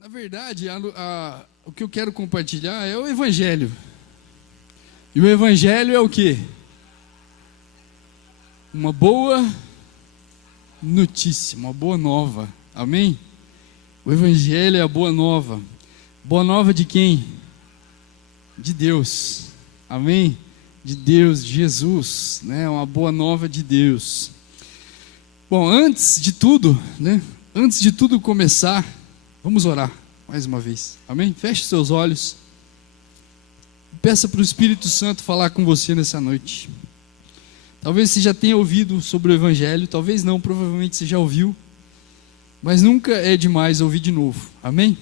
Na verdade, o que eu quero compartilhar é o Evangelho. E o Evangelho é o quê? Uma boa notícia, uma boa nova. Amém? O Evangelho é a boa nova. Boa nova de quem? De Deus. Amém? De Deus, de Jesus, né? Uma boa nova de Deus. Bom, antes de tudo começar, vamos orar mais uma vez. Amém? Feche seus olhos. Peça para o Espírito Santo falar com você nessa noite. Talvez você já tenha ouvido sobre o Evangelho, talvez não, provavelmente você já ouviu, mas nunca é demais ouvir de novo. Amém?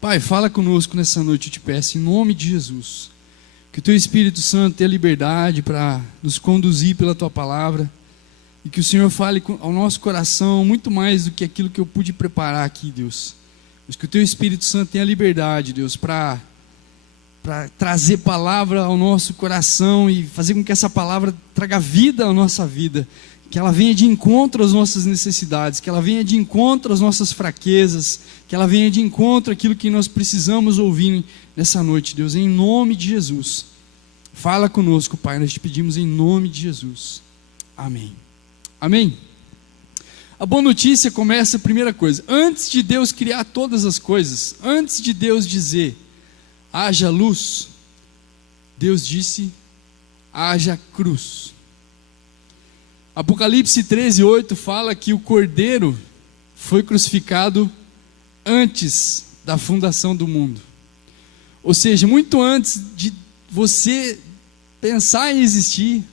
Pai, fala conosco nessa noite, eu te peço, em nome de Jesus. Que o teu Espírito Santo tenha liberdade para nos conduzir pela tua palavra. E que o Senhor fale ao nosso coração muito mais do que aquilo que eu pude preparar aqui, Deus. Mas que o teu Espírito Santo tenha liberdade, Deus, para trazer palavra ao nosso coração e fazer com que essa palavra traga vida à nossa vida. Que ela venha de encontro às nossas necessidades, que ela venha de encontro às nossas fraquezas, que ela venha de encontro àquilo que nós precisamos ouvir nessa noite, Deus, em nome de Jesus. Fala conosco, Pai, nós te pedimos em nome de Jesus. Amém. Amém? A boa notícia começa a primeira coisa. Antes de Deus criar todas as coisas, antes de Deus dizer, haja luz, Deus disse, haja cruz. Apocalipse 13:8 fala que o Cordeiro foi crucificado antes da fundação do mundo. Ou seja, muito antes de você pensar em existir,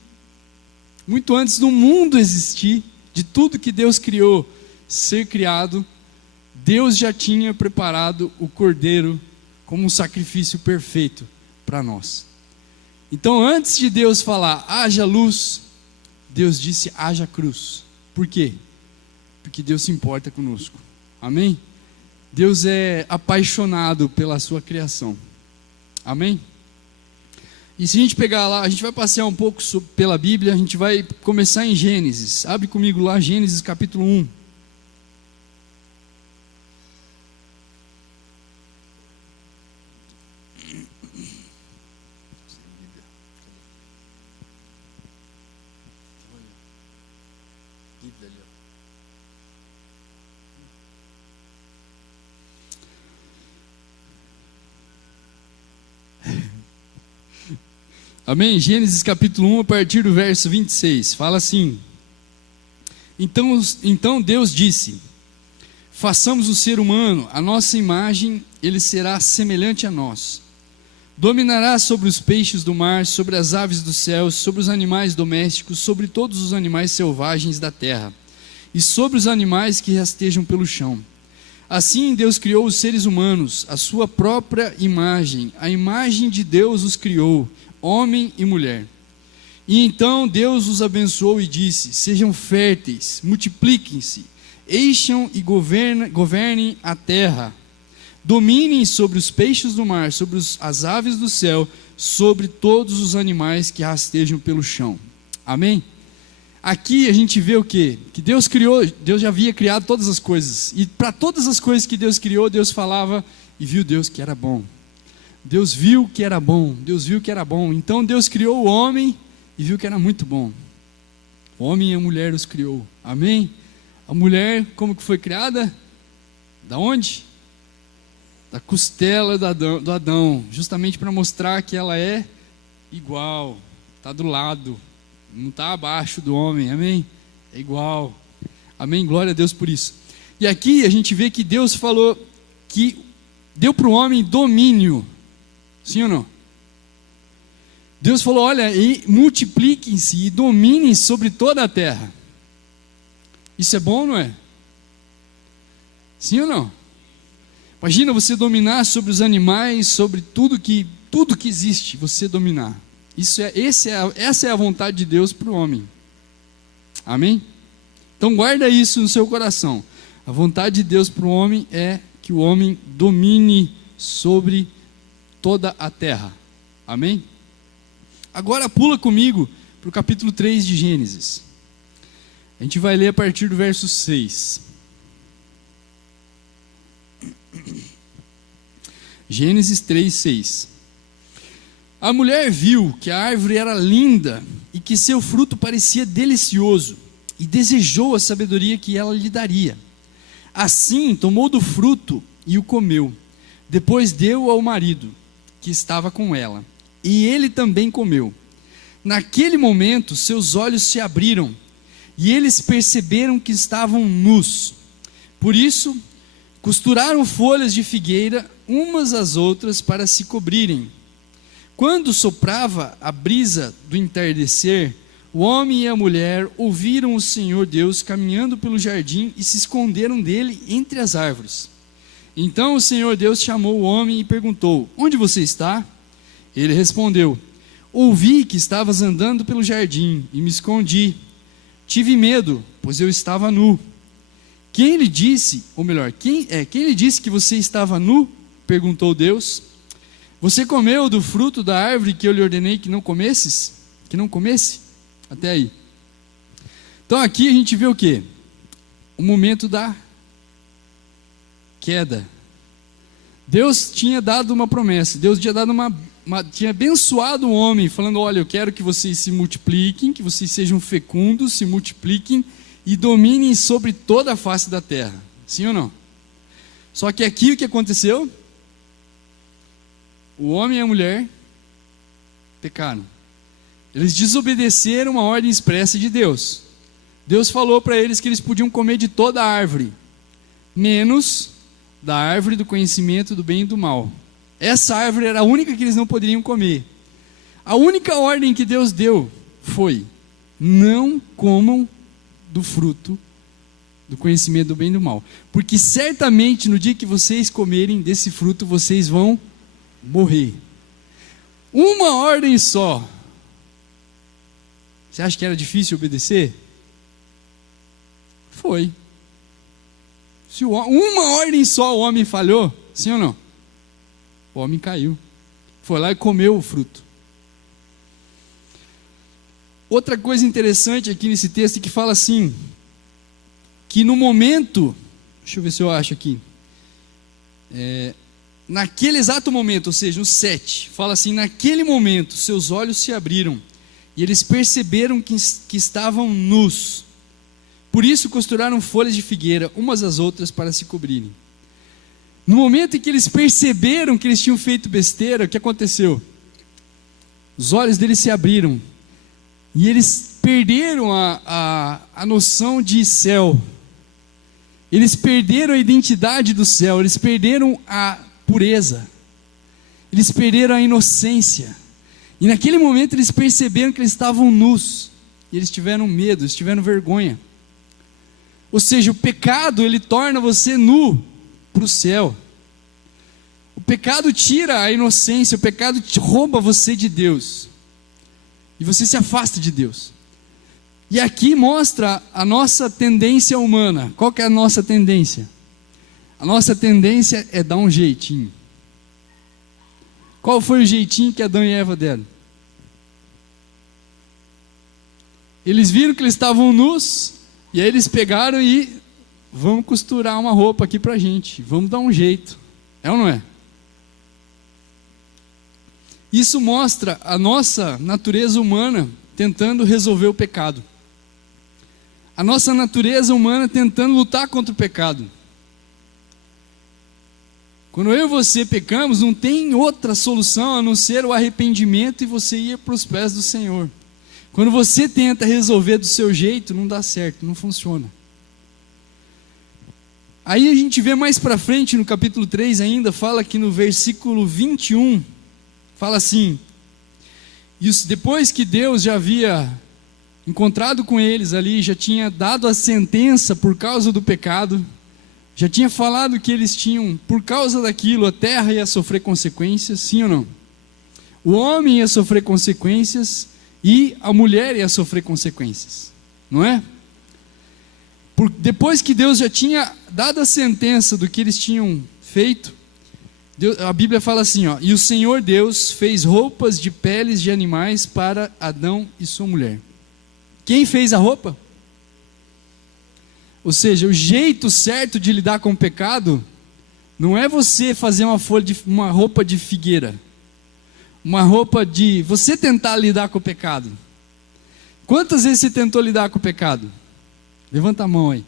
muito antes do mundo existir, de tudo que Deus criou ser criado, Deus já tinha preparado o Cordeiro como um sacrifício perfeito para nós. Então, antes de Deus falar, haja luz, Deus disse, haja cruz. Por quê? Porque Deus se importa conosco. Amém? Deus é apaixonado pela sua criação. Amém? E se a gente pegar lá, a gente vai passear um pouco pela Bíblia, a gente vai começar em Gênesis. Abre comigo lá, Gênesis capítulo 1. Amém? Gênesis capítulo 1, a partir do verso 26, fala assim: Então Deus disse, façamos o ser humano, a nossa imagem, ele será semelhante a nós. Dominará sobre os peixes do mar, sobre as aves dos céus, sobre os animais domésticos, sobre todos os animais selvagens da terra, e sobre os animais que rastejam pelo chão. Assim Deus criou os seres humanos, a sua própria imagem, a imagem de Deus os criou, homem e mulher. E então Deus os abençoou e disse, sejam férteis, multipliquem-se, encham e governem a terra, dominem sobre os peixes do mar, sobre as aves do céu, sobre todos os animais que rastejam pelo chão. Amém? Aqui a gente vê o quê? Que Deus criou, Deus já havia criado todas as coisas, e para todas as coisas que Deus criou, Deus falava, e viu Deus que era bom. Deus viu que era bom, Deus viu que era bom. Então Deus criou o homem e viu que era muito bom. O homem e a mulher os criou. Amém? A mulher, como que foi criada? Da onde? Da costela do Adão. Justamente para mostrar que ela é igual. Está do lado. Não está abaixo do homem. Amém? É igual. Amém? Glória a Deus por isso. E aqui a gente vê que Deus falou que deu para o homem domínio. Sim ou não? Deus falou, olha, e multipliquem-se e dominem sobre toda a terra. Isso é bom, não é? Sim ou não? Imagina você dominar sobre os animais, sobre tudo que existe, você dominar. Essa é a vontade de Deus para o homem. Amém? Então guarda isso no seu coração. A vontade de Deus para o homem é que o homem domine sobre toda a terra. Amém? Agora pula comigo para o capítulo 3 de Gênesis. A gente vai ler a partir do verso 6. Gênesis 3:6. A mulher viu que a árvore era linda e que seu fruto parecia delicioso, e desejou a sabedoria que ela lhe daria. Assim tomou do fruto e o comeu. Depois deu ao marido, que estava com ela, e ele também comeu. Naquele momento seus olhos se abriram, e eles perceberam que estavam nus. Por isso, costuraram folhas de figueira umas às outras para se cobrirem. Quando soprava a brisa do entardecer, o homem e a mulher ouviram o Senhor Deus caminhando pelo jardim e se esconderam dele entre as árvores. Então o Senhor Deus chamou o homem e perguntou: onde você está? Ele respondeu: ouvi que estavas andando pelo jardim e me escondi. Tive medo, pois eu estava nu. Quem lhe disse, ou melhor, quem lhe disse que você estava nu? Perguntou Deus. Você comeu do fruto da árvore que eu lhe ordenei que não comesses? Que não comesse? Até aí. Então aqui a gente vê o quê? O momento da queda. Deus tinha dado uma promessa, Deus tinha dado tinha abençoado o homem, falando: olha, eu quero que vocês se multipliquem, que vocês sejam fecundos, se multipliquem e dominem sobre toda a face da terra. Sim ou não? Só que aqui o que aconteceu? O homem e a mulher pecaram. Eles desobedeceram a ordem expressa de Deus. Deus falou para eles que eles podiam comer de toda a árvore, menos da árvore do conhecimento do bem e do mal. Essa árvore era a única que eles não poderiam comer. A única ordem que Deus deu foi: não comam do fruto do conhecimento do bem e do mal, porque certamente no dia que vocês comerem desse fruto, vocês vão morrer. Uma ordem só. Você acha que era difícil obedecer? Foi. Se uma ordem só o homem falhou, sim ou não? O homem caiu. Foi lá e comeu o fruto. Outra coisa interessante aqui nesse texto que fala assim, que no momento, deixa eu ver se eu acho aqui, naquele exato momento, ou seja, no 7, fala assim: naquele momento seus olhos se abriram e eles perceberam que estavam nus. Por isso costuraram folhas de figueira umas às outras para se cobrirem. No momento em que eles perceberam que eles tinham feito besteira, o que aconteceu? Os olhos deles se abriram e eles perderam a noção de céu. Eles perderam a identidade do céu, eles perderam a pureza, eles perderam a inocência. E naquele momento eles perceberam que eles estavam nus, e eles tiveram medo, eles tiveram vergonha. Ou seja, o pecado, ele torna você nu para o céu. O pecado tira a inocência, o pecado rouba você de Deus, e você se afasta de Deus. E aqui mostra a nossa tendência humana. Qual que é a nossa tendência? A nossa tendência é dar um jeitinho. Qual foi o jeitinho que Adão e Eva deram? Eles viram que eles estavam nus, e aí eles pegaram e: vamos costurar uma roupa aqui pra gente, vamos dar um jeito. É ou não é? Isso mostra a nossa natureza humana tentando resolver o pecado. A nossa natureza humana tentando lutar contra o pecado. Quando eu e você pecamos, não tem outra solução a não ser o arrependimento e você ir para os pés do Senhor. Quando você tenta resolver do seu jeito, não dá certo, não funciona. Aí a gente vê mais para frente, no capítulo 3 ainda, fala que no versículo 21, fala assim: depois que Deus já havia encontrado com eles ali, já tinha dado a sentença por causa do pecado, já tinha falado que eles tinham, por causa daquilo, a terra ia sofrer consequências, sim ou não? O homem ia sofrer consequências e a mulher ia sofrer consequências, não é? Depois que Deus já tinha dado a sentença do que eles tinham feito, a Bíblia fala assim, ó: e o Senhor Deus fez roupas de peles de animais para Adão e sua mulher. Quem fez a roupa? Ou seja, o jeito certo de lidar com o pecado Não é você fazer uma roupa de figueira, uma roupa de você tentar lidar com o pecado. Quantas vezes você tentou lidar com o pecado? Levanta a mão aí.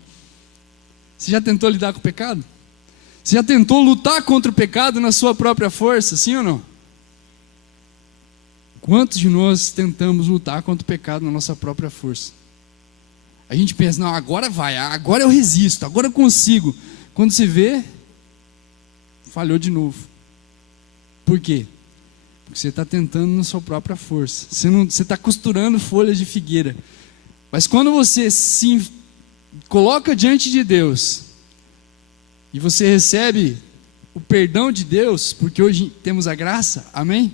Você já tentou lidar com o pecado? Você já tentou lutar contra o pecado na sua própria força, sim ou não? Quantos de nós tentamos lutar contra o pecado na nossa própria força? A gente pensa, não, agora vai, agora eu resisto, agora eu consigo. Quando se vê, falhou de novo. Por quê? Porque você está tentando na sua própria força. Você está costurando folhas de figueira. Mas quando você se coloca diante de Deus e você recebe o perdão de Deus, porque hoje temos a graça, amém?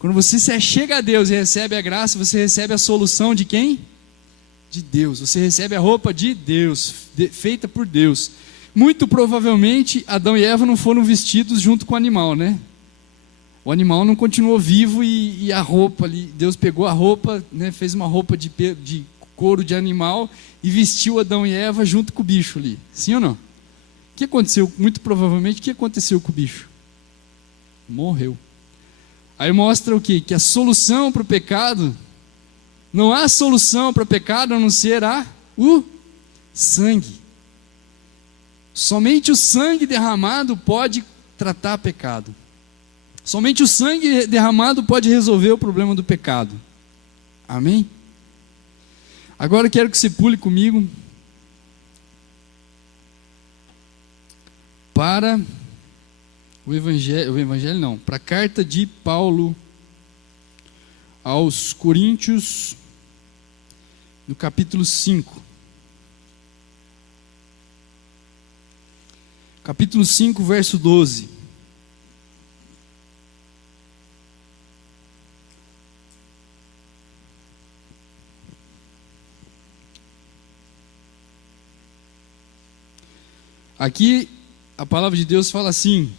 Quando você se chega a Deus e recebe a graça, você recebe a solução de quem? De Deus. Você recebe a roupa de Deus, feita por Deus. Muito provavelmente Adão e Eva não foram vestidos junto com o animal, né? O animal não continuou vivo e a roupa ali, Deus pegou a roupa, né, fez uma roupa de couro de animal e vestiu Adão e Eva junto com o bicho ali. Sim ou não? O que aconteceu? Muito provavelmente, o que aconteceu com o bicho? Morreu. Aí mostra o quê? Que a solução para o pecado, não há solução para o pecado a não ser o sangue. Somente o sangue derramado pode tratar pecado. Somente o sangue derramado pode resolver o problema do pecado. Amém? Agora eu quero que você pule comigo para para a carta de Paulo aos Coríntios, no capítulo 5. Capítulo 5, verso 12. Aqui a palavra de Deus fala assim.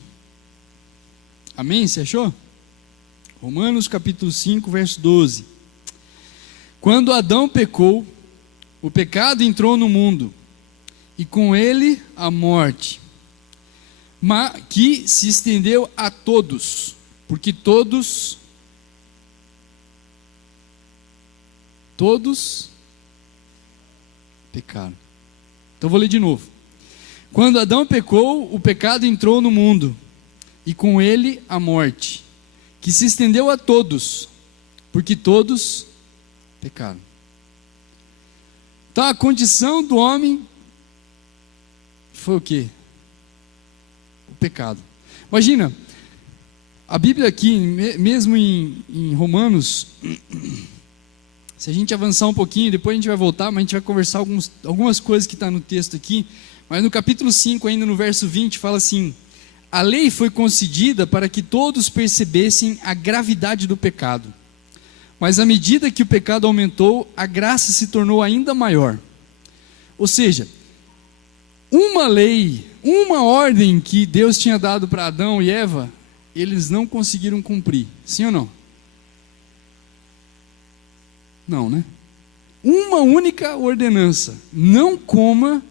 Amém? Você achou? Romanos capítulo 5, verso 12. Quando Adão pecou, o pecado entrou no mundo, e com ele a morte, mas que se estendeu a todos, porque todos pecaram. Então vou ler de novo. Quando Adão pecou, o pecado entrou no mundo, e com ele a morte, que se estendeu a todos, porque todos pecaram. Então a condição do homem foi o quê? O pecado. Imagina, a Bíblia aqui, mesmo em Romanos, se a gente avançar um pouquinho, depois a gente vai voltar, mas a gente vai conversar algumas coisas que estão no texto aqui, mas no capítulo 5, ainda no verso 20, fala assim: a lei foi concedida para que todos percebessem a gravidade do pecado. Mas à medida que o pecado aumentou, a graça se tornou ainda maior. Ou seja, uma lei, uma ordem que Deus tinha dado para Adão e Eva, eles não conseguiram cumprir. Sim ou não? Não, né? Uma única ordenança: não coma.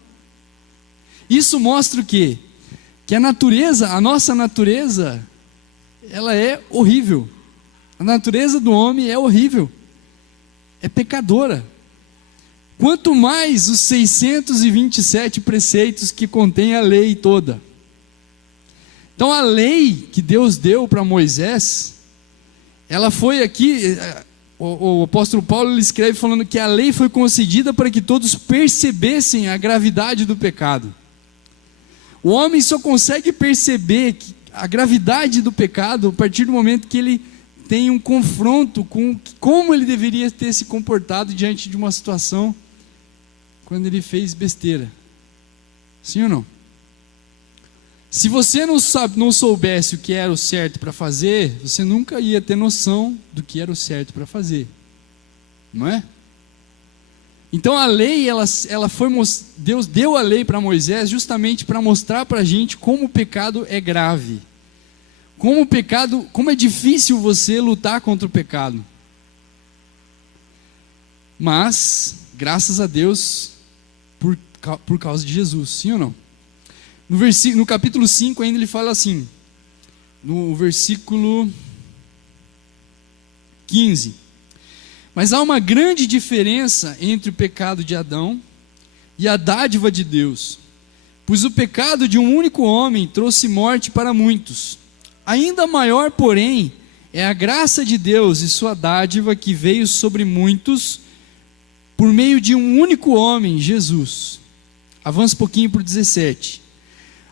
Isso mostra o quê? Que a natureza, a nossa natureza, ela é horrível. A natureza do homem é horrível. É pecadora. Quanto mais os 627 preceitos que contém a lei toda. Então a lei que Deus deu para Moisés, ela foi aqui, o apóstolo Paulo ele escreve falando que a lei foi concedida para que todos percebessem a gravidade do pecado. O homem só consegue perceber a gravidade do pecado a partir do momento que ele tem um confronto com como ele deveria ter se comportado diante de uma situação quando ele fez besteira. Sim ou não? Se você não soubesse o que era o certo para fazer, você nunca ia ter noção do que era o certo para fazer. Não é? Então a lei, Deus deu a lei para Moisés justamente para mostrar para a gente como o pecado é grave. Como é difícil você lutar contra o pecado. Mas, graças a Deus, por causa de Jesus, sim ou não? No capítulo 5 ainda ele fala assim, no versículo 15: mas há uma grande diferença entre o pecado de Adão e a dádiva de Deus, pois o pecado de um único homem trouxe morte para muitos. Ainda maior, porém, é a graça de Deus e sua dádiva que veio sobre muitos por meio de um único homem, Jesus. Avança um pouquinho para o 17.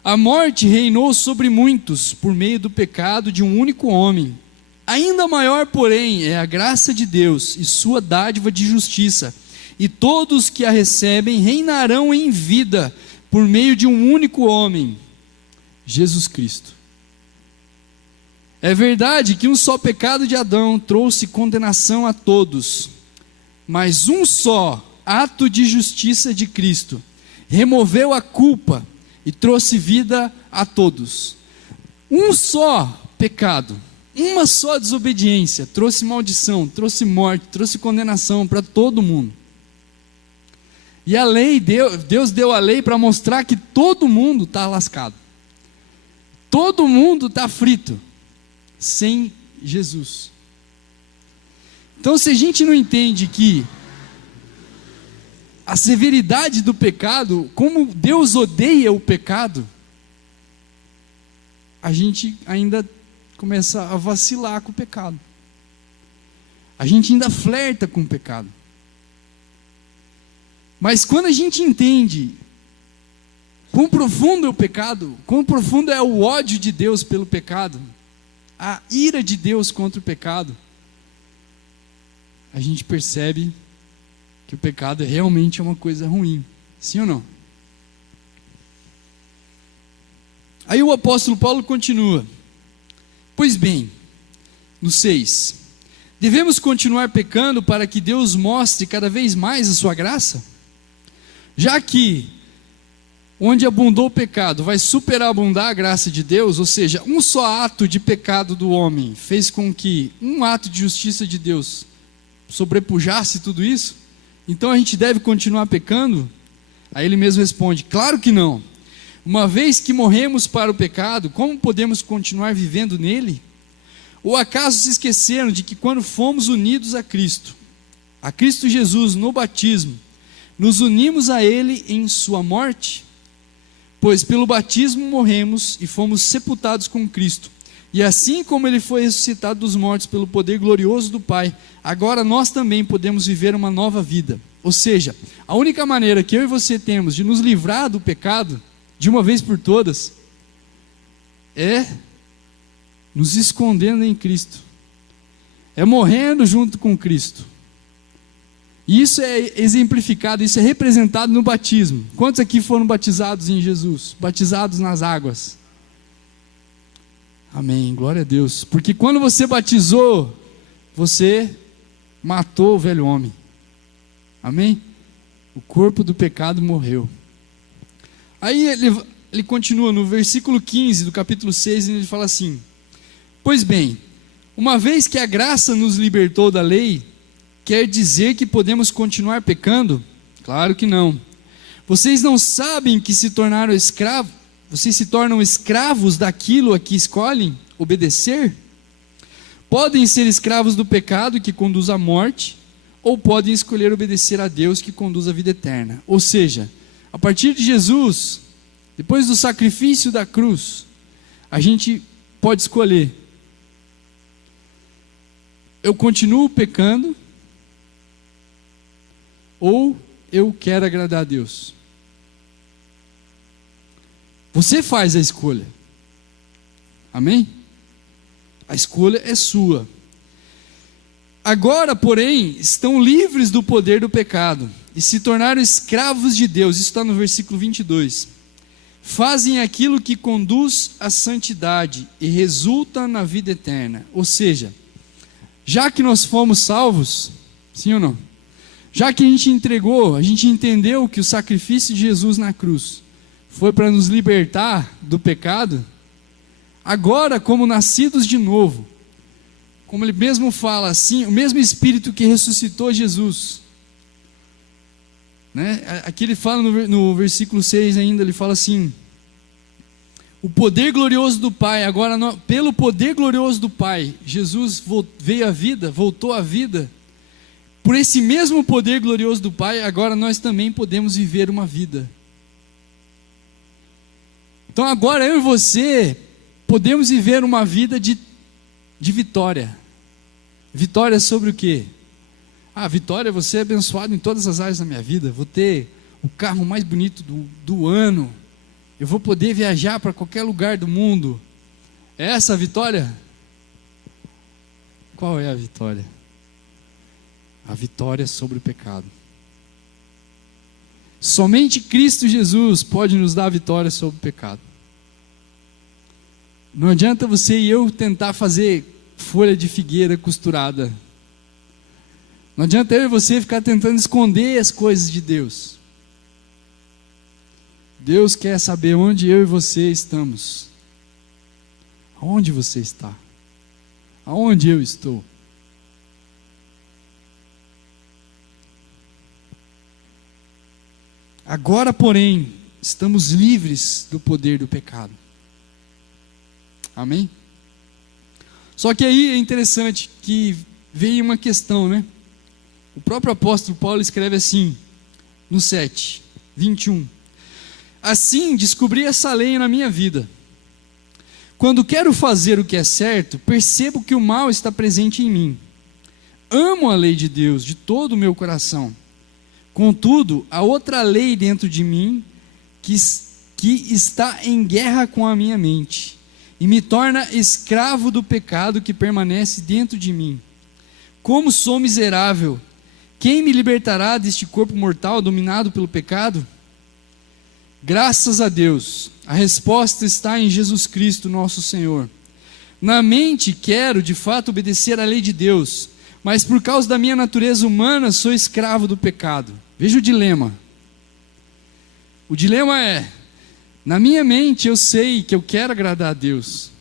A morte reinou sobre muitos por meio do pecado de um único homem. Ainda maior, porém, é a graça de Deus e sua dádiva de justiça. E todos que a recebem reinarão em vida por meio de um único homem, Jesus Cristo. É verdade que um só pecado de Adão trouxe condenação a todos, mas um só ato de justiça de Cristo removeu a culpa e trouxe vida a todos. Um só pecado, uma só desobediência trouxe maldição, trouxe morte, trouxe condenação para todo mundo. E a lei, Deus deu a lei para mostrar que todo mundo está lascado. Todo mundo está frito sem Jesus. Então, se a gente não entende que a severidade do pecado, como Deus odeia o pecado, a gente ainda começa a vacilar com o pecado. A gente ainda flerta com o pecado. Mas quando a gente entende quão profundo é o pecado, quão profundo é o ódio de Deus pelo pecado, a ira de Deus contra o pecado, a gente percebe que o pecado realmente é uma coisa ruim. Sim ou não? Aí o apóstolo Paulo continua: pois bem, no 6, devemos continuar pecando para que Deus mostre cada vez mais a sua graça? Já que onde abundou o pecado vai superabundar a graça de Deus, ou seja, um só ato de pecado do homem fez com que um ato de justiça de Deus sobrepujasse tudo isso, então a gente deve continuar pecando? Aí ele mesmo responde: claro que não. Uma vez que morremos para o pecado, como podemos continuar vivendo nele? Ou acaso se esqueceram de que quando fomos unidos a Cristo Jesus no batismo, nos unimos a Ele em sua morte? Pois pelo batismo morremos e fomos sepultados com Cristo. E assim como Ele foi ressuscitado dos mortos pelo poder glorioso do Pai, agora nós também podemos viver uma nova vida. Ou seja, a única maneira que eu e você temos de nos livrar do pecado, de uma vez por todas, é nos escondendo em Cristo, é morrendo junto com Cristo. E isso é exemplificado, isso é representado no batismo. Quantos aqui foram batizados em Jesus? Batizados nas águas? Amém, glória a Deus. Porque quando você batizou, você matou o velho homem. Amém? O corpo do pecado morreu. Aí ele continua no versículo 15 do capítulo 6, e ele fala assim: pois bem, uma vez que a graça nos libertou da lei, quer dizer que podemos continuar pecando? Claro que não. Vocês não sabem que vocês se tornam escravos daquilo a que escolhem obedecer? Podem ser escravos do pecado que conduz à morte, ou podem escolher obedecer a Deus que conduz à vida eterna. Ou seja, a partir de Jesus, depois do sacrifício da cruz, a gente pode escolher: eu continuo pecando, ou eu quero agradar a Deus. Você faz a escolha. Amém? A escolha é sua. Agora, porém, estão livres do poder do pecado e se tornaram escravos de Deus. Isso está no versículo 22. Fazem aquilo que conduz à santidade e resulta na vida eterna. Ou seja, já que nós fomos salvos, sim ou não? Já que a gente entendeu que o sacrifício de Jesus na cruz foi para nos libertar do pecado, agora, como nascidos de novo, como ele mesmo fala assim, o mesmo Espírito que ressuscitou Jesus, né? Aqui ele fala no versículo 6 ainda, ele fala assim: O poder glorioso do Pai, agora pelo poder glorioso do Pai, Jesus veio à vida, voltou à vida. Por esse mesmo poder glorioso do Pai, agora nós também podemos viver uma vida. Então agora eu e você podemos viver uma vida de vitória. Vitória sobre o quê? Vitória, você é abençoado em todas as áreas da minha vida. Vou ter o carro mais bonito do ano. Eu vou poder viajar para qualquer lugar do mundo. É essa a vitória? Qual é a vitória? A vitória sobre o pecado. Somente Cristo Jesus pode nos dar a vitória sobre o pecado. Não adianta você e eu tentar fazer folha de figueira costurada. Não adianta eu e você ficar tentando esconder as coisas de Deus. Deus quer saber onde eu e você estamos. Aonde você está? Aonde eu estou? Agora, porém, estamos livres do poder do pecado. Amém? Só que aí é interessante que veio uma questão, né? O próprio apóstolo Paulo escreve assim, no 7:21. Assim descobri essa lei na minha vida. Quando quero fazer o que é certo, percebo que o mal está presente em mim. Amo a lei de Deus de todo o meu coração. Contudo, há outra lei dentro de mim que está em guerra com a minha mente e me torna escravo do pecado que permanece dentro de mim. Como sou miserável! Quem me libertará deste corpo mortal dominado pelo pecado? Graças a Deus, a resposta está em Jesus Cristo, nosso Senhor. Na mente quero, de fato, obedecer à lei de Deus, mas por causa da minha natureza humana sou escravo do pecado. Veja o dilema. O dilema é, na minha mente eu sei que eu quero agradar a Deus.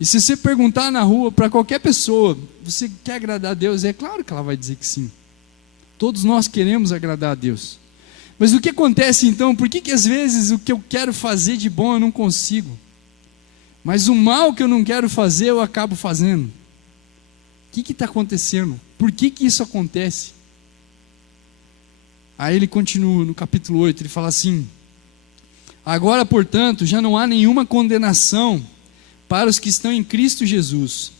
E se você perguntar na rua para qualquer pessoa, você quer agradar a Deus? É claro que ela vai dizer que sim. Todos nós queremos agradar a Deus. Mas o que acontece então? Por que às vezes o que eu quero fazer de bom eu não consigo? Mas o mal que eu não quero fazer eu acabo fazendo. O que está acontecendo? Por que isso acontece? Aí ele continua no capítulo 8, ele fala assim: agora, portanto, já não há nenhuma condenação para os que estão em Cristo Jesus.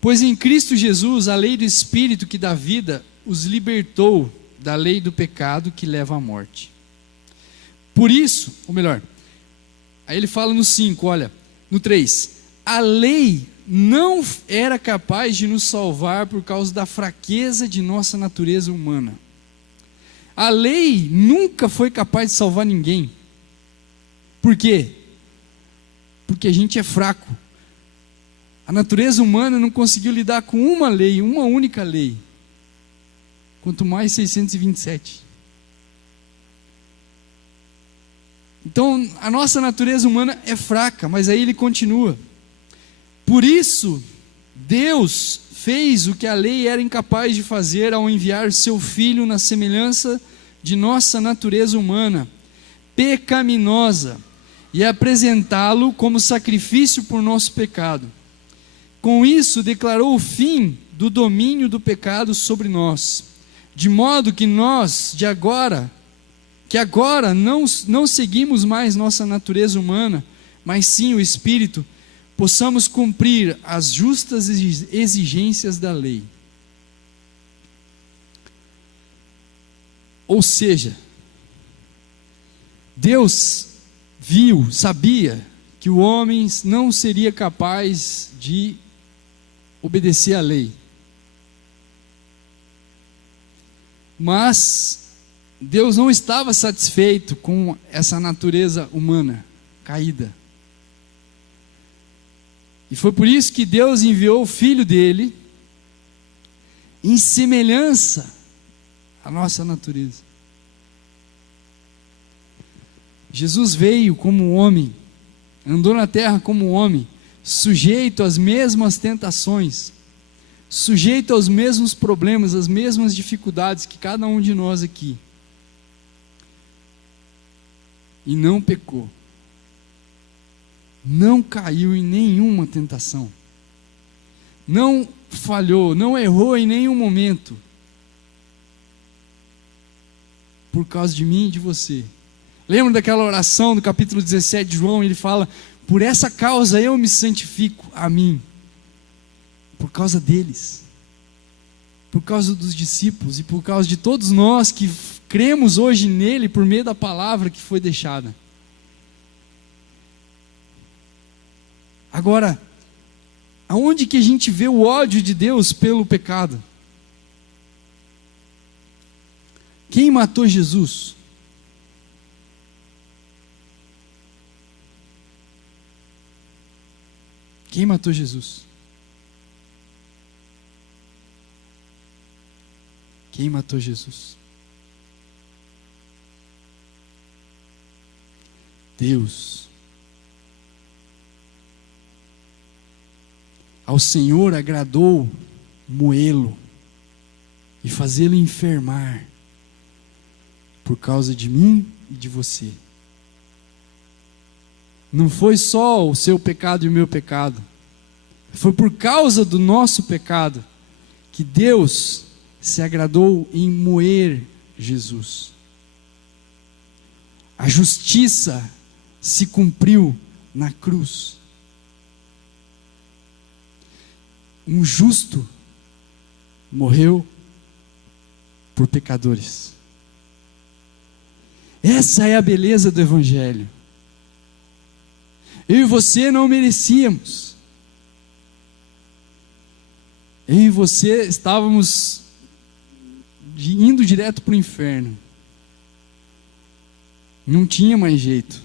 Pois em Cristo Jesus a lei do Espírito que dá vida os libertou da lei do pecado que leva à morte. Por isso, ou melhor, aí ele fala no 5, olha, no 3, a lei não era capaz de nos salvar por causa da fraqueza de nossa natureza humana. A lei nunca foi capaz de salvar ninguém. Por quê? Porque a gente é fraco. A natureza humana não conseguiu lidar com uma lei, uma única lei. Quanto mais 627. Então, a nossa natureza humana é fraca, mas aí ele continua. Por isso, Deus fez o que a lei era incapaz de fazer ao enviar seu Filho na semelhança de nossa natureza humana, pecaminosa, e apresentá-lo como sacrifício por nosso pecado. Com isso, declarou o fim do domínio do pecado sobre nós, de modo que nós, agora não seguimos mais nossa natureza humana, mas sim o Espírito, possamos cumprir as justas exigências da lei. Ou seja, Deus sabia que o homem não seria capaz de obedecer à lei. Mas Deus não estava satisfeito com essa natureza humana caída. E foi por isso que Deus enviou o Filho dele em semelhança à nossa natureza. Jesus veio como homem, andou na terra como homem, sujeito às mesmas tentações, sujeito aos mesmos problemas, às mesmas dificuldades que cada um de nós aqui. E não pecou. não caiu em nenhuma tentação, não falhou, não errou em nenhum momento, por causa de mim e de você. Lembra daquela oração do capítulo 17 de João? Ele fala: por essa causa eu me santifico a mim, por causa deles, por causa dos discípulos e por causa de todos nós que cremos hoje nele por meio da palavra que foi deixada. Agora, aonde que a gente vê o ódio de Deus pelo pecado? Quem matou Jesus? Quem matou Jesus? Quem matou Jesus? Deus. Ao Senhor agradou moê-lo e fazê-lo enfermar por causa de mim e de você. Não foi só o seu pecado e o meu pecado, foi por causa do nosso pecado que Deus se agradou em moer Jesus. A justiça se cumpriu na cruz. Um justo morreu por pecadores. Essa é a beleza do Evangelho. Eu e você não merecíamos. Eu e você estávamos indo direto para o inferno. Não tinha mais jeito.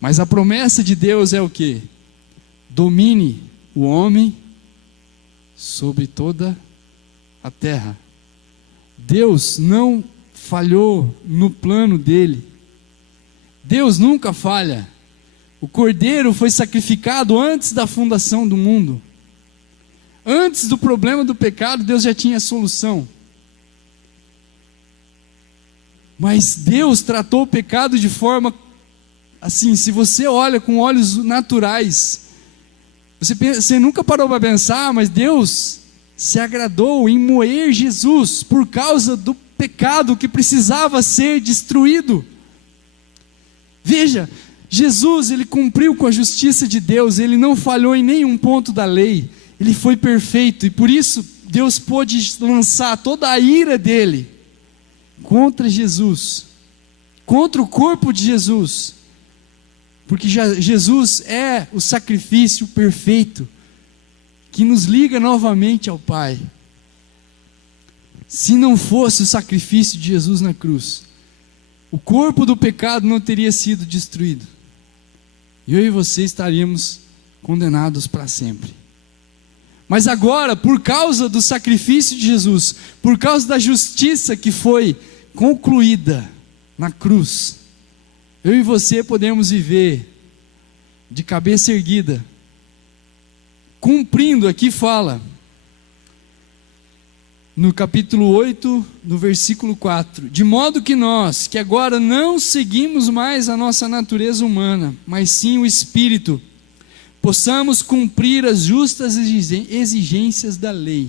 Mas a promessa de Deus é o quê? Domine o homem sobre toda a terra. Deus não falhou no plano dele. Deus nunca falha. O Cordeiro foi sacrificado antes da fundação do mundo. Antes do problema do pecado, Deus já tinha a solução. Mas Deus tratou o pecado de forma assim, se você olha com olhos naturais, você nunca parou para pensar, mas Deus se agradou em moer Jesus por causa do pecado que precisava ser destruído. Veja, Jesus, ele cumpriu com a justiça de Deus, ele não falhou em nenhum ponto da lei, ele foi perfeito, e por isso Deus pôde lançar toda a ira dele contra Jesus, contra o corpo de Jesus, porque Jesus é o sacrifício perfeito, que nos liga novamente ao Pai. Se não fosse o sacrifício de Jesus na cruz, o corpo do pecado não teria sido destruído, e eu e você estaríamos condenados para sempre. Mas agora, por causa do sacrifício de Jesus, por causa da justiça que foi concluída na cruz, eu e você podemos viver de cabeça erguida, cumprindo, aqui fala, no capítulo 8, no versículo 4, de modo que nós, que agora não seguimos mais a nossa natureza humana, mas sim o Espírito, possamos cumprir as justas exigências da lei.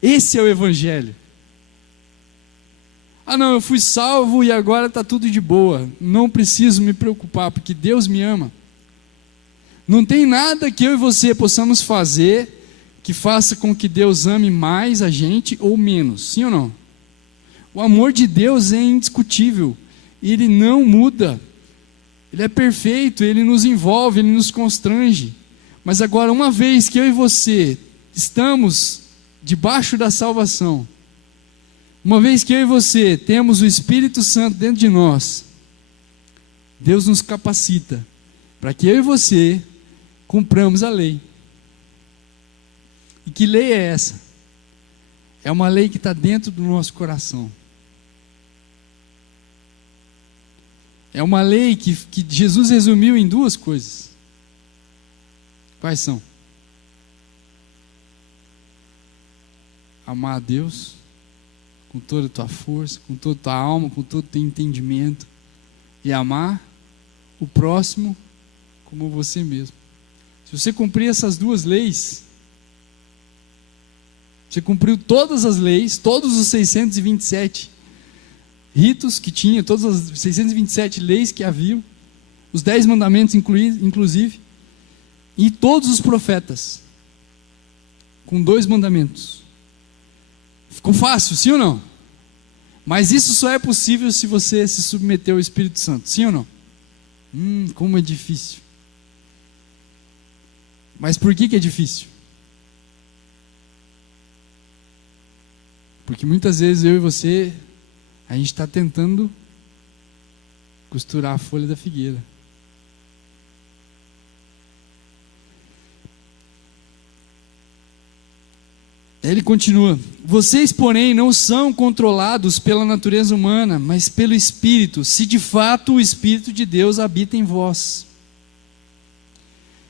Esse é o Evangelho. Ah não, eu fui salvo e agora está tudo de boa, não preciso me preocupar, porque Deus me ama. Não tem nada que eu e você possamos fazer que faça com que Deus ame mais a gente ou menos, sim ou não? O amor de Deus é indiscutível, ele não muda, ele é perfeito, ele nos envolve, ele nos constrange. Mas agora, uma vez que eu e você estamos debaixo da salvação, uma vez que eu e você temos o Espírito Santo dentro de nós, Deus nos capacita para que eu e você cumpramos a lei. E que lei é essa? É uma lei que está dentro do nosso coração. É uma lei que Jesus resumiu em duas coisas. Quais são? Amar a Deus com toda a tua força, com toda a tua alma, com todo o teu entendimento, e amar o próximo como você mesmo. Se você cumprir essas duas leis, você cumpriu todas as leis, todos os 627 ritos que tinha, todas as 627 leis que haviam, os 10 mandamentos inclusive, e todos os profetas, com 2 mandamentos. Ficou fácil, sim ou não? Mas isso só é possível se você se submeter ao Espírito Santo, sim ou não? Como é difícil. Mas por que é difícil? Porque muitas vezes eu e você, a gente está tentando costurar a folha da figueira. Ele continua: vocês, porém, não são controlados pela natureza humana, mas pelo Espírito, se de fato o Espírito de Deus habita em vós.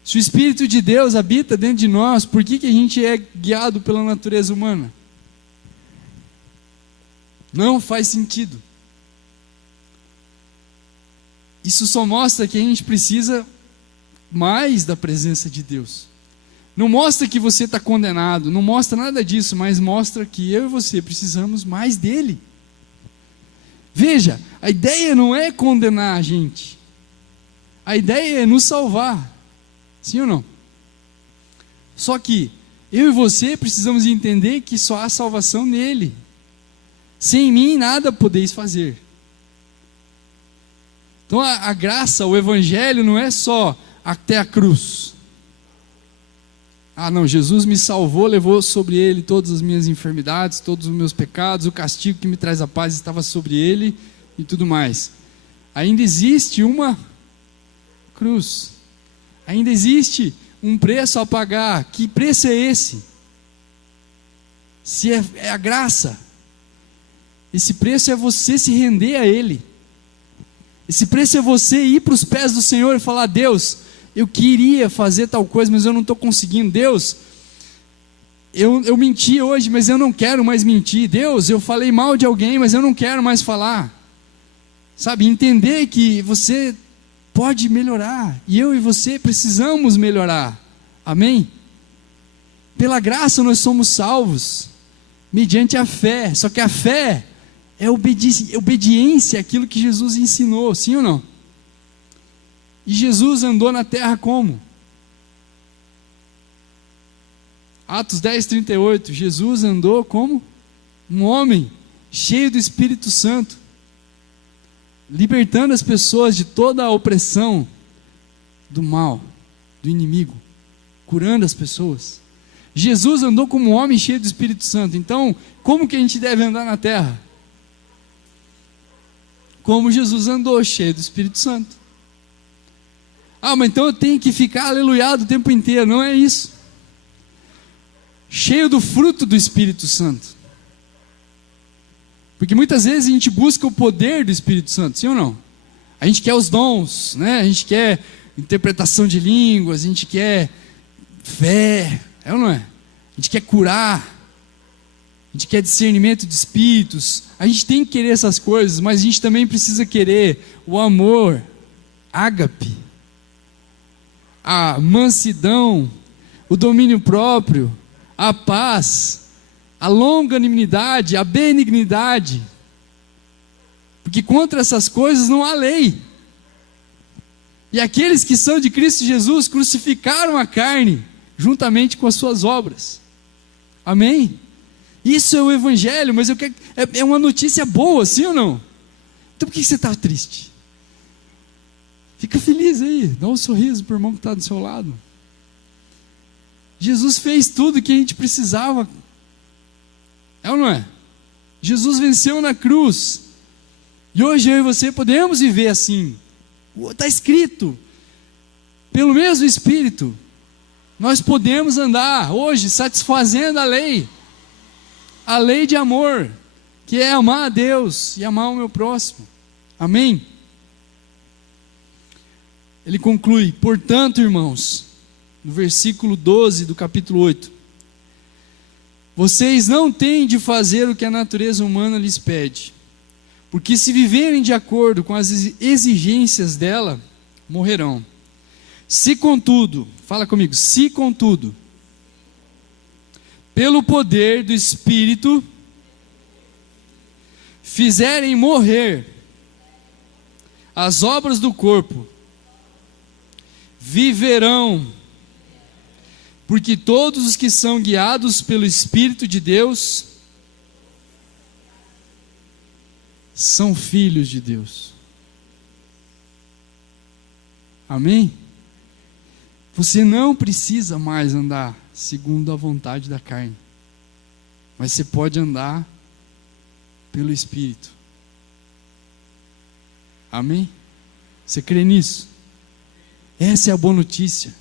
Se o Espírito de Deus habita dentro de nós, por que a gente é guiado pela natureza humana? Não faz sentido. Isso só mostra que a gente precisa mais da presença de Deus. Não mostra que você está condenado, não mostra nada disso, mas mostra que eu e você precisamos mais dele. Veja, a ideia não é condenar a gente, a ideia é nos salvar, sim ou não? Só que eu e você precisamos entender que só há salvação nele. Sem mim nada podeis fazer. Então a graça, o evangelho não é só até a cruz. Não, Jesus me salvou, levou sobre ele todas as minhas enfermidades, todos os meus pecados, o castigo que me traz a paz estava sobre ele e tudo mais. Ainda existe uma cruz, ainda existe um preço a pagar. Que preço é esse? Se é a graça, esse preço é você se render a ele. Esse preço é você ir para os pés do Senhor e falar: Deus, eu queria fazer tal coisa, mas eu não estou conseguindo. Deus, eu menti hoje, mas eu não quero mais mentir. Deus, eu falei mal de alguém, mas eu não quero mais falar. Sabe, entender que você pode melhorar, e eu e você precisamos melhorar. Amém? Pela graça nós somos salvos, mediante a fé. Só que a fé é obediência àquilo que Jesus ensinou, sim ou não? E Jesus andou na terra como? Atos 10:38, Jesus andou como? Um homem cheio do Espírito Santo, libertando as pessoas de toda a opressão do mal, do inimigo, curando as pessoas. Jesus andou como um homem cheio do Espírito Santo. Então, como que a gente deve andar na terra? Como Jesus andou, cheio do Espírito Santo. Mas então eu tenho que ficar aleluiado o tempo inteiro. Não é isso. Cheio do fruto do Espírito Santo. Porque muitas vezes a gente busca o poder do Espírito Santo, sim ou não? A gente quer os dons, né? A gente quer interpretação de línguas, a gente quer fé, é ou não é? A gente quer curar, a gente quer discernimento de espíritos. A gente tem que querer essas coisas, mas a gente também precisa querer o amor, ágape, a mansidão, o domínio próprio, a paz, a longanimidade, a benignidade. Porque contra essas coisas não há lei. E aqueles que são de Cristo Jesus crucificaram a carne juntamente com as suas obras. Amém? Isso é o evangelho, mas é uma notícia boa, sim ou não? Então por que você está triste? Fica feliz aí, dá um sorriso para o irmão que está do seu lado. Jesus fez tudo que a gente precisava. É ou não é? Jesus venceu na cruz. E hoje eu e você podemos viver assim. Está escrito, pelo mesmo Espírito, nós podemos andar hoje satisfazendo a lei de amor, que é amar a Deus e amar o meu próximo. Amém? Ele conclui: portanto, irmãos, no versículo 12 do capítulo 8, vocês não têm de fazer o que a natureza humana lhes pede, porque se viverem de acordo com as exigências dela, morrerão. Se contudo, fala comigo, se contudo, pelo poder do Espírito, fizerem morrer as obras do corpo, viverão, porque todos os que são guiados pelo Espírito de Deus são filhos de Deus. Amém? Você não precisa mais andar segundo a vontade da carne, mas você pode andar pelo Espírito. Amém? Você crê nisso? Essa é a boa notícia.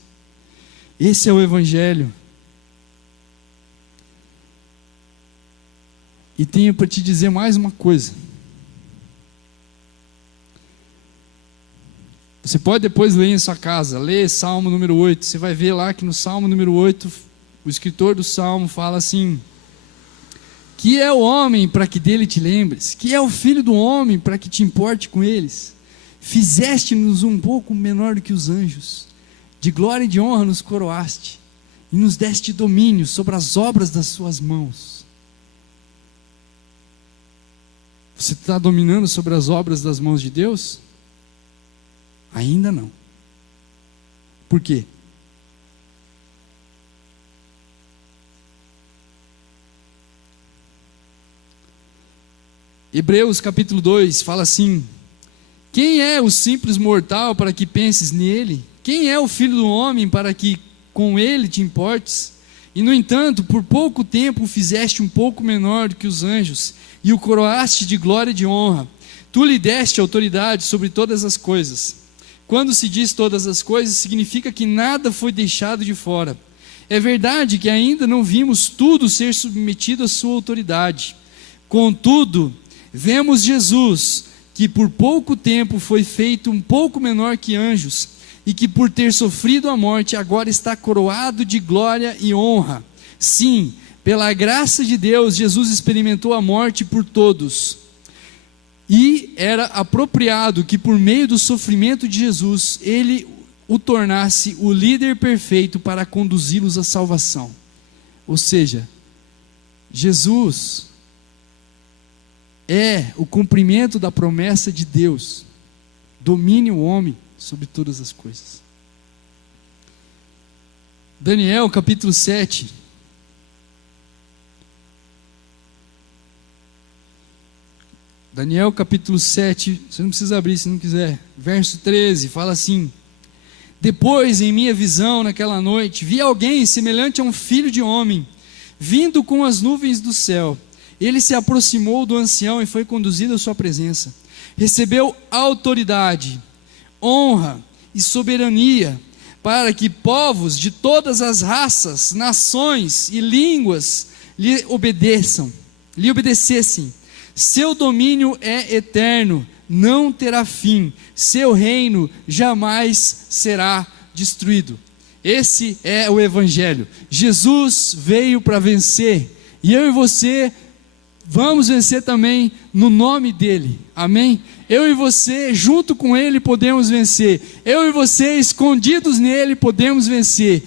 Esse é o Evangelho. E tenho para te dizer mais uma coisa. Você pode depois ler em sua casa, ler Salmo número 8. Você vai ver lá que no Salmo número 8, o escritor do Salmo fala assim: que é o homem para que dele te lembres? Que é o filho do homem para que te importe com eles? Fizeste-nos um pouco menor do que os anjos, de glória e de honra nos coroaste, e nos deste domínio sobre as obras das suas mãos. Você está dominando sobre as obras das mãos de Deus? Ainda não. Por quê? Hebreus capítulo 2 fala assim: quem é o simples mortal para que penses nele? Quem é o filho do homem para que com ele te importes? E no entanto, por pouco tempo o fizeste um pouco menor do que os anjos, e o coroaste de glória e de honra. Tu lhe deste autoridade sobre todas as coisas. Quando se diz todas as coisas, significa que nada foi deixado de fora. É verdade que ainda não vimos tudo ser submetido à sua autoridade. Contudo, vemos Jesus, que por pouco tempo foi feito um pouco menor que anjos, e que por ter sofrido a morte, agora está coroado de glória e honra. Sim, pela graça de Deus, Jesus experimentou a morte por todos. E era apropriado que por meio do sofrimento de Jesus, ele o tornasse o líder perfeito para conduzi-los à salvação. Ou seja, Jesus é o cumprimento da promessa de Deus: domine o homem sobre todas as coisas. Daniel capítulo 7. Daniel capítulo 7, você não precisa abrir se não quiser. Verso 13, fala assim: depois em minha visão naquela noite, vi alguém semelhante a um filho de homem, vindo com as nuvens do céu. Ele se aproximou do ancião e foi conduzido à sua presença. Recebeu autoridade, honra e soberania, para que povos de todas as raças, nações e línguas lhe obedecessem. Seu domínio é eterno, não terá fim, seu reino jamais será destruído. Esse é o Evangelho. Jesus veio para vencer, e eu e você vamos vencer também no nome dele, amém? Eu e você, junto com ele, podemos vencer. Eu e você, escondidos nele, podemos vencer.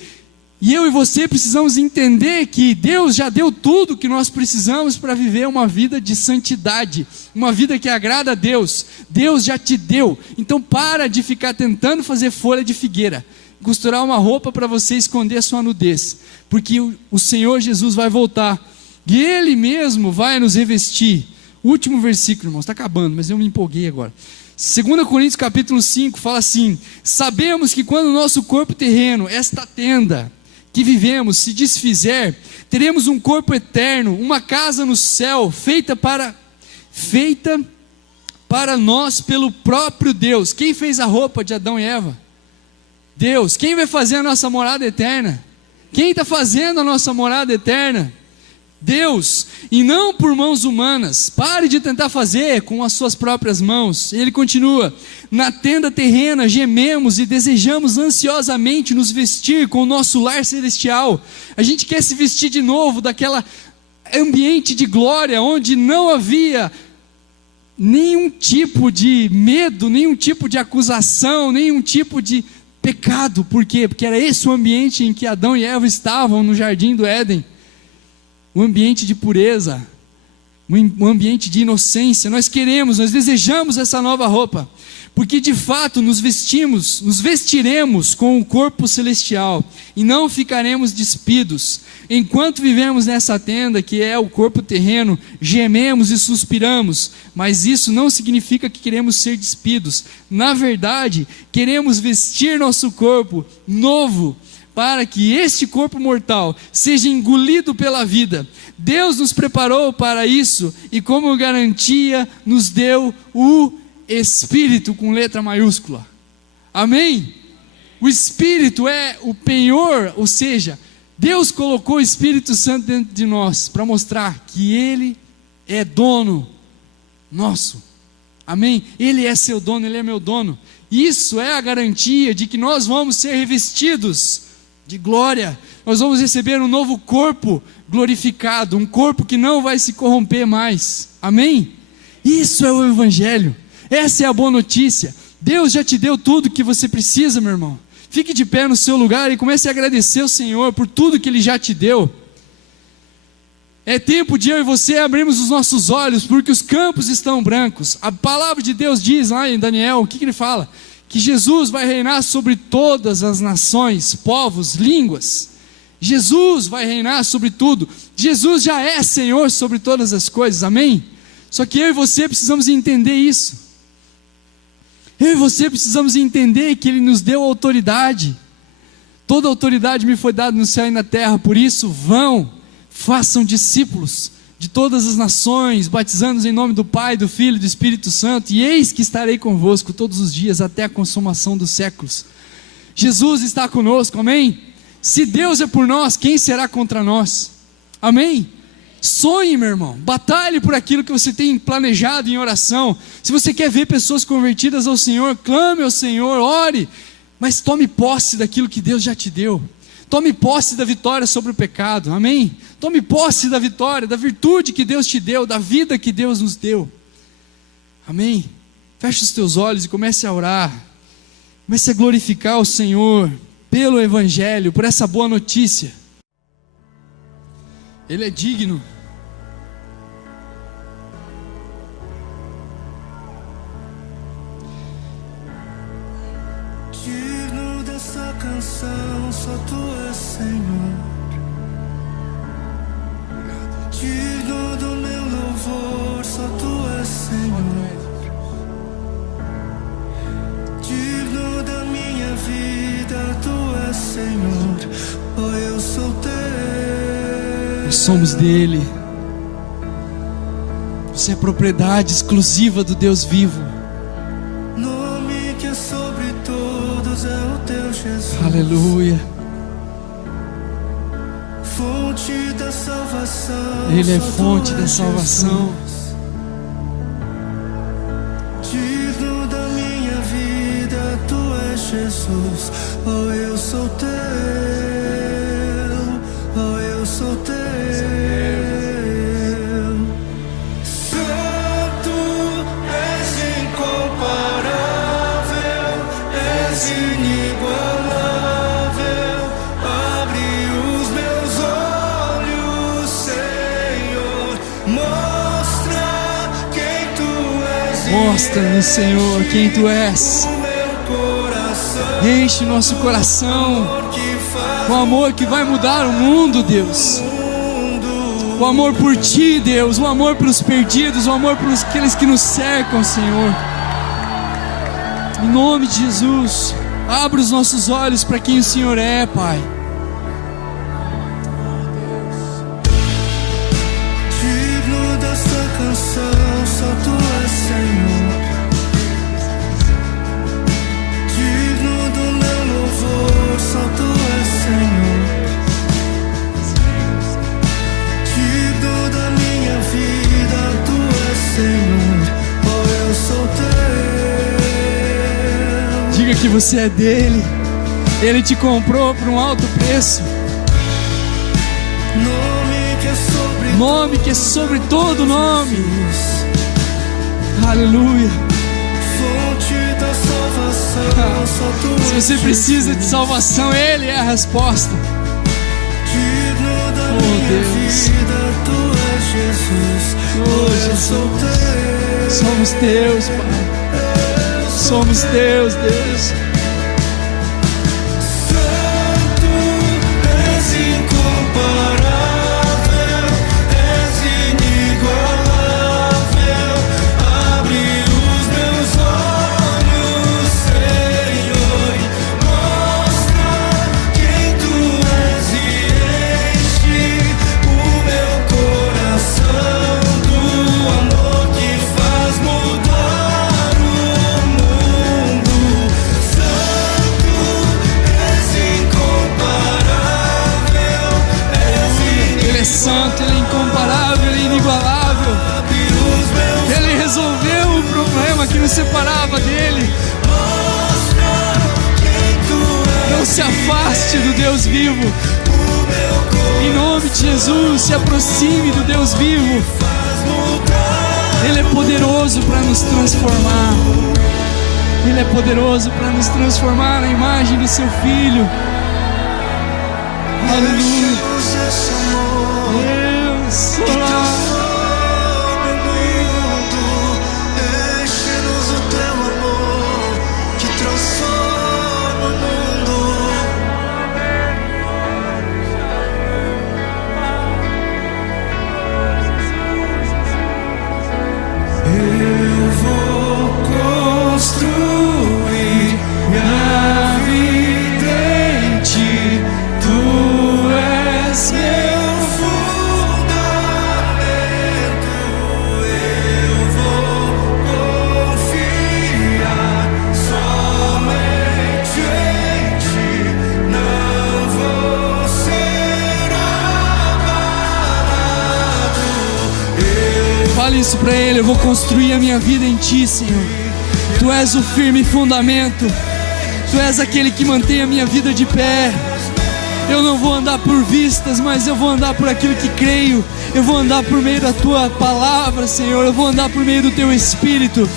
E eu e você precisamos entender que Deus já deu tudo que nós precisamos para viver uma vida de santidade, uma vida que agrada a Deus. Deus já te deu. Então para de ficar tentando fazer folha de figueira, costurar uma roupa para você esconder a sua nudez, porque o Senhor Jesus vai voltar e Ele mesmo vai nos revestir. Último versículo, irmãos, está acabando, mas eu me empolguei agora. 2 Coríntios capítulo 5 fala assim: sabemos que quando o nosso corpo terreno, esta tenda que vivemos, se desfizer, teremos um corpo eterno, uma casa no céu, feita para nós pelo próprio Deus. Quem fez a roupa de Adão e Eva? Deus. Quem vai fazer a nossa morada eterna? Quem está fazendo a nossa morada eterna? Deus, e não por mãos humanas. Pare de tentar fazer com as suas próprias mãos. Ele continua: na tenda terrena gememos e desejamos ansiosamente nos vestir com o nosso lar celestial. A gente quer se vestir de novo daquela ambiente de glória, onde não havia nenhum tipo de medo, nenhum tipo de acusação, nenhum tipo de pecado. Por quê? Porque era esse o ambiente em que Adão e Eva estavam no jardim do Éden. Um ambiente de pureza, um ambiente de inocência. Nós desejamos essa nova roupa, porque de fato nos vestiremos com o corpo celestial e não ficaremos despidos. Enquanto vivemos nessa tenda, que é o corpo terreno, gememos e suspiramos, mas isso não significa que queremos ser despidos. Na verdade, queremos vestir nosso corpo novo, para que este corpo mortal seja engolido pela vida. Deus nos preparou para isso e, como garantia, nos deu o Espírito com letra maiúscula. Amém? O Espírito é o penhor, ou seja, Deus colocou o Espírito Santo dentro de nós para mostrar que Ele é dono nosso. Amém? Ele é seu dono, Ele é meu dono. Isso é a garantia de que nós vamos ser revestidos de glória. Nós vamos receber um novo corpo glorificado, um corpo que não vai se corromper mais. Amém? Isso é o Evangelho. Essa é a boa notícia. Deus já te deu tudo que você precisa, meu irmão. Fique de pé no seu lugar e comece a agradecer ao Senhor por tudo que Ele já te deu. É tempo de eu e você abrirmos os nossos olhos, porque os campos estão brancos. A palavra de Deus diz lá em Daniel, o que Ele fala? Que Jesus vai reinar sobre todas as nações, povos, línguas. Jesus vai reinar sobre tudo. Jesus já é Senhor sobre todas as coisas, amém? Só que eu e você precisamos entender isso. Eu e você precisamos entender que Ele nos deu autoridade. Toda autoridade me foi dada no céu e na terra. Por isso, vão, façam discípulos de todas as nações, batizando-os em nome do Pai, do Filho e do Espírito Santo. E eis que estarei convosco todos os dias até a consumação dos séculos. Jesus está conosco, amém? Se Deus é por nós, quem será contra nós? Amém? Sonhe, meu irmão, batalhe por aquilo que você tem planejado em oração. Se você quer ver pessoas convertidas ao Senhor, clame ao Senhor, ore, mas tome posse daquilo que Deus já te deu. Tome posse da vitória sobre o pecado, amém? Tome posse da vitória, da virtude que Deus te deu, da vida que Deus nos deu, amém? Feche os teus olhos e comece a orar, comece a glorificar o Senhor pelo Evangelho, por essa boa notícia. Ele é digno. Digno dessa canção, só Tu és Senhor. Digno do meu louvor, só Tu és Senhor. Digno da minha vida, Tu és Senhor. Oh, eu sou Teu. Nós somos dele. Você é propriedade exclusiva do Deus vivo. Nome que é sobre todos é o Teu Jesus. Aleluia. Fonte da salvação. Ele é só fonte Tu da és salvação. Jesus. Digno da minha vida, Tu és Jesus. Oh, eu sou Teu. Oh, eu sou Teu. Mostra-nos, Senhor, quem Tu és. Enche nosso coração com o amor que vai mudar o mundo, Deus. O amor por Ti, Deus. O amor pelos perdidos. O amor pelos aqueles que nos cercam, Senhor. Em nome de Jesus, abra os nossos olhos para quem o Senhor é, Pai. Digno dessa canção, só Tu és Senhor. Digno do meu louvor, só Tu és Senhor. Digno da minha vida, Tu és Senhor. Oh, eu sou Teu. Diga que você é dele. Ele te comprou por um alto preço. Nome que é sobre Nome que é sobre todo nome. Aleluia. Fonte da salvação, só tu Se você precisa de salvação, Ele é a resposta. digno da Oh, minha Deus. vida, tu és Jesus. Oh, Eu sou teu. Somos teus, Pai. Somos teus, Deus. Santo, és incomparável, és inigualável. Abre os meus olhos, Senhor, e mostra quem tu és e enche o meu coração do amor que faz mudar o mundo. Santo, és incomparável, Ele é santo, Ele é incomparável, Ele é inigualável. abre os meus Ele resolveu o problema que nos separava dEle. Não se afaste do Deus vivo. Em nome de Jesus, se aproxime do Deus vivo. Ele é poderoso para nos transformar. Ele é poderoso para nos transformar na imagem do seu Filho. Aleluia. enche-nos esse amor. Deus, olá. Enche-nos o teu amor que transforma o mundo. Eu vou construir minha vida em ti. Tu és meu fundamento. Eu vou confiar somente em ti. Não vou ser abalado. Fale isso para Ele. Eu vou construir a minha vida em Ti, Senhor. Tu és o firme fundamento. Tu és aquele que mantém a minha vida de pé. Eu não vou andar por vistas, mas eu vou andar por aquilo que creio. Eu vou andar por meio da Tua palavra, Senhor. Eu vou andar por meio do Teu Espírito.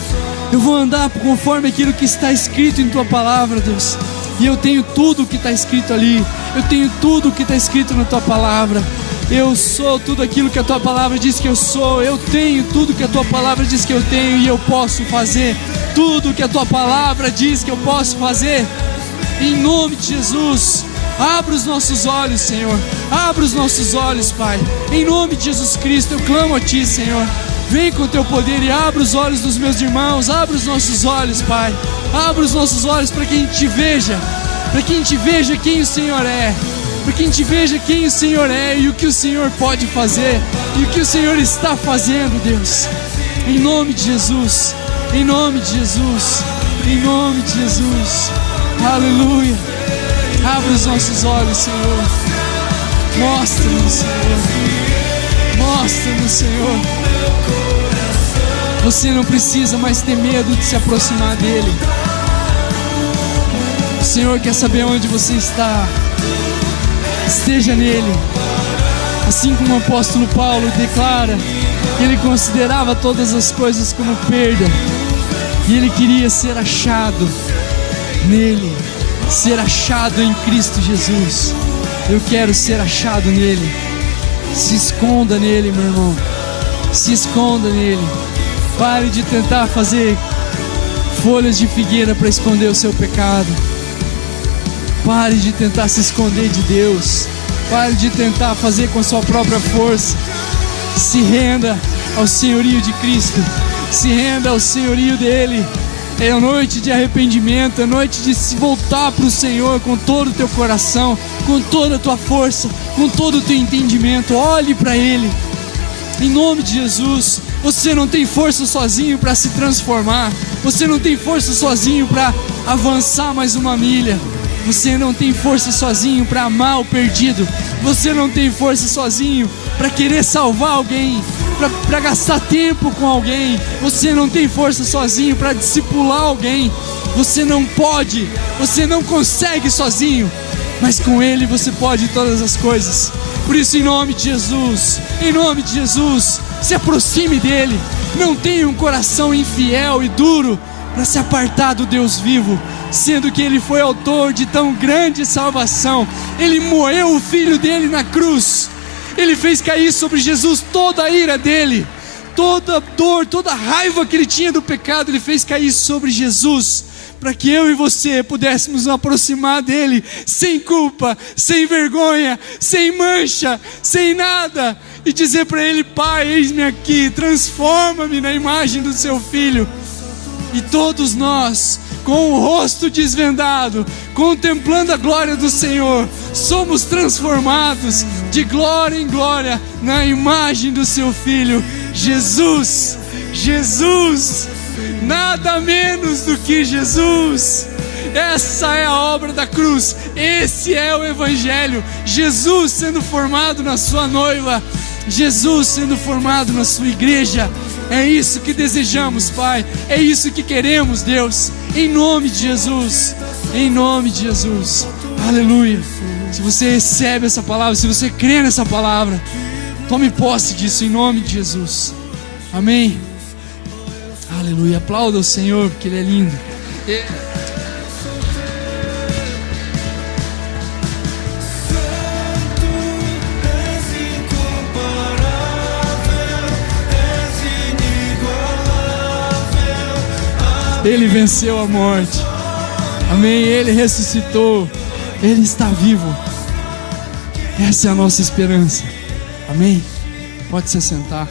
Eu vou andar conforme aquilo que está escrito em Tua palavra, Deus. E eu tenho tudo o que está escrito ali. Eu tenho tudo o que está escrito na Tua palavra. Eu sou tudo aquilo que a Tua palavra diz que eu sou. Eu tenho tudo que a Tua palavra diz que eu tenho. E eu posso fazer tudo que a Tua palavra diz que eu posso fazer. Em nome de Jesus, abra os nossos olhos, Senhor. Abra os nossos olhos, Pai. Em nome de Jesus Cristo, eu clamo a Ti, Senhor. Vem com o Teu poder e abra os olhos dos meus irmãos. Abra os nossos olhos, Pai. Abra os nossos olhos para que a gente te veja. Para que a gente veja quem o Senhor é. Para que a gente veja quem o Senhor é e o que o Senhor pode fazer. E o que o Senhor está fazendo, Deus. Em nome de Jesus. Em nome de Jesus. Em nome de Jesus. Aleluia. Abra os nossos olhos, Senhor. Mostra-nos, Senhor. Mostra-nos, Senhor. Você não precisa mais ter medo de se aproximar dEle. O Senhor quer saber onde você está. Esteja nele. Assim como o apóstolo Paulo declara que ele considerava todas as coisas como perda. E ele queria ser achado nele. Ser achado em Cristo Jesus. Eu quero ser achado nele. Se esconda nele, meu irmão. Se esconda nele. Pare de tentar fazer folhas de figueira para esconder o seu pecado. Pare de tentar se esconder de Deus. Pare de tentar fazer com a sua própria força. Se renda ao senhorio de Cristo. Se renda ao senhorio dele. É a noite de arrependimento. É a noite de se voltar para o Senhor com todo o teu coração, com toda a tua força, com todo o teu entendimento. Olhe para Ele. Em nome de Jesus. Você não tem força sozinho para se transformar. Você não tem força sozinho para avançar mais uma milha. Você não tem força sozinho para amar o perdido. Você não tem força sozinho para querer salvar alguém, para gastar tempo com alguém. Você não tem força sozinho para discipular alguém. Você não pode, você não consegue sozinho. Mas com Ele você pode todas as coisas. Por isso, em nome de Jesus, se aproxime dEle, Não tenha um coração infiel e duro para se apartar do Deus vivo, sendo que Ele foi autor de tão grande salvação. Ele moeu o Filho dele na cruz. Ele fez cair sobre Jesus toda a ira dele, toda dor, toda a raiva que ele tinha do pecado. Ele fez cair sobre Jesus, para que eu e você pudéssemos nos aproximar dele sem culpa, sem vergonha, sem mancha, sem nada, e dizer para ele: Pai, eis-me aqui, transforma-me na imagem do seu Filho. E todos nós, com o rosto desvendado, contemplando a glória do Senhor, somos transformados de glória em glória na imagem do seu Filho, Jesus. Jesus, nada menos do que Jesus. Essa é a obra da cruz, esse é o Evangelho. Jesus sendo formado na sua noiva, Jesus sendo formado na sua igreja. É isso que desejamos, Pai, é isso que queremos, Deus, em nome de Jesus, em nome de Jesus, aleluia. Se você recebe essa palavra, se você crê nessa palavra, tome posse disso em nome de Jesus, amém, aleluia. Aplauda o Senhor, porque Ele é lindo. Ele venceu a morte, amém, Ele ressuscitou, Ele está vivo. Essa é a nossa esperança, amém. Pode se sentar.